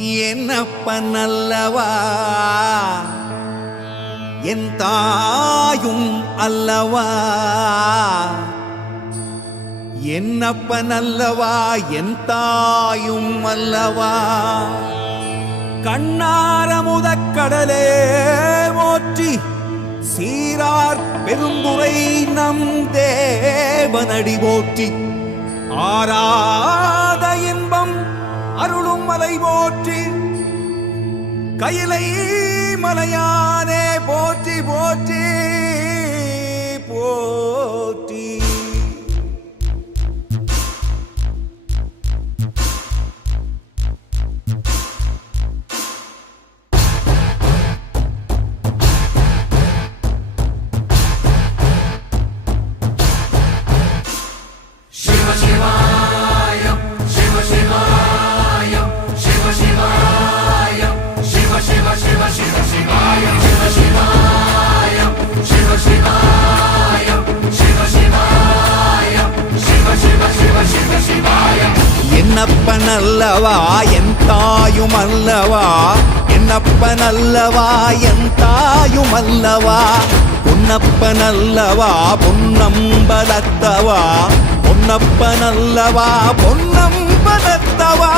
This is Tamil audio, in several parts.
என்னப்பன் அல்லவா என் தாயும் அல்லவா, என்னப்பன் அல்லவா என் தாயும் அல்லவா. கண்ணார முதக்கடலே போற்றி, சீரார் பெருந்துரை நம் தேவனடி போற்றி. ஆராத இன்பம் அருளும் மலை போற்றி, கையிலை மலையானே போற்றி போற்றி போற்றி. என்னப்பன் அல்லவா என் தாயும் அல்லவா, என்னப்பன் அல்லவா என் தாயும் அல்லவா. பொன்னப்பன் அல்லவா பொன்னம்பலத்தவா, பொன்னப்பன் அல்லவா பொன்னம்பலத்தவா.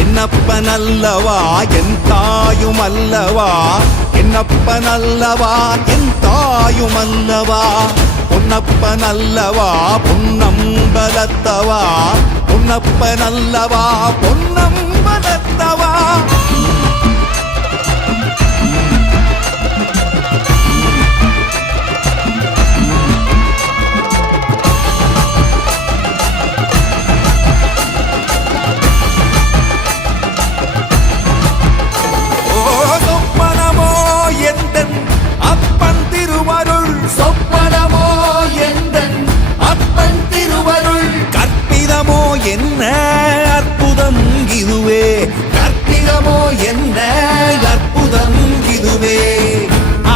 என்னப்பன் அல்லவா என் தாயும் அல்லவா, என்னப்பன் அல்லவா என் தாயும் அல்லவா. பொன்னப்பன் அல்லவா பொன்னம்பலத்தவா, பொன்னப்பன் அல்லவா பொன்னம்பலத்தவா. என்ன அற்புதம் இதுவே, கற்பிதமோ என்ன அற்புதம் இதுவே.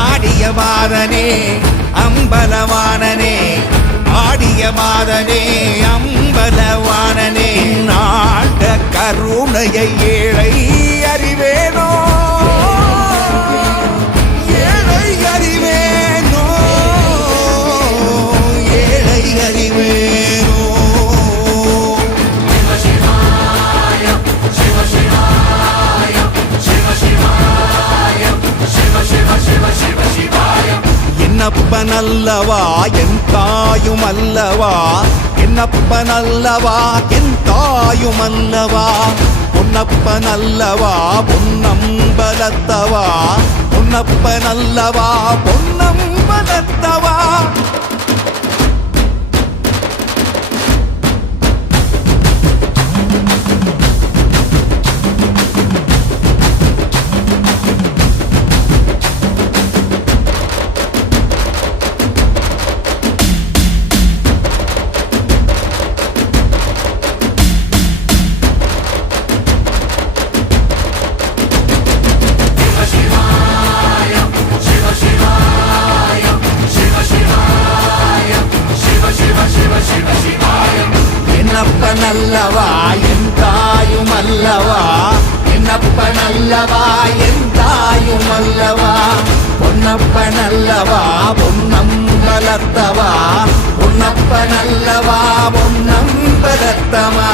ஆடிய மாதனே அம்பலவானனே, ஆடிய மாதனே அம்பலவானனே. நாட கருணையை ஏழை அறிவேனோ, ஏழை அறிவேனோ, ஏழை அறிவேனோ. என்னப்பன் அல்லவா என் தாயும் அல்லவா, என்னப்பன் அல்லவா என் தாயும் அல்லவா. பொன்னப்பன் அல்லவா பொன்னம்பலத்தவா, பொன்னப்பன் அல்லவா பொன்னம்பலத்தவா. என்னப்பன் அல்லவா என் தாயும் அல்லவா, என்னப்பன் அல்லவா என் தாயும் அல்லவா. பொன்னப்பன் அல்லவா பொன்னம்பலத்தவா, பொன்னப்பன் அல்லவா பொன்னம்பலத்தவா.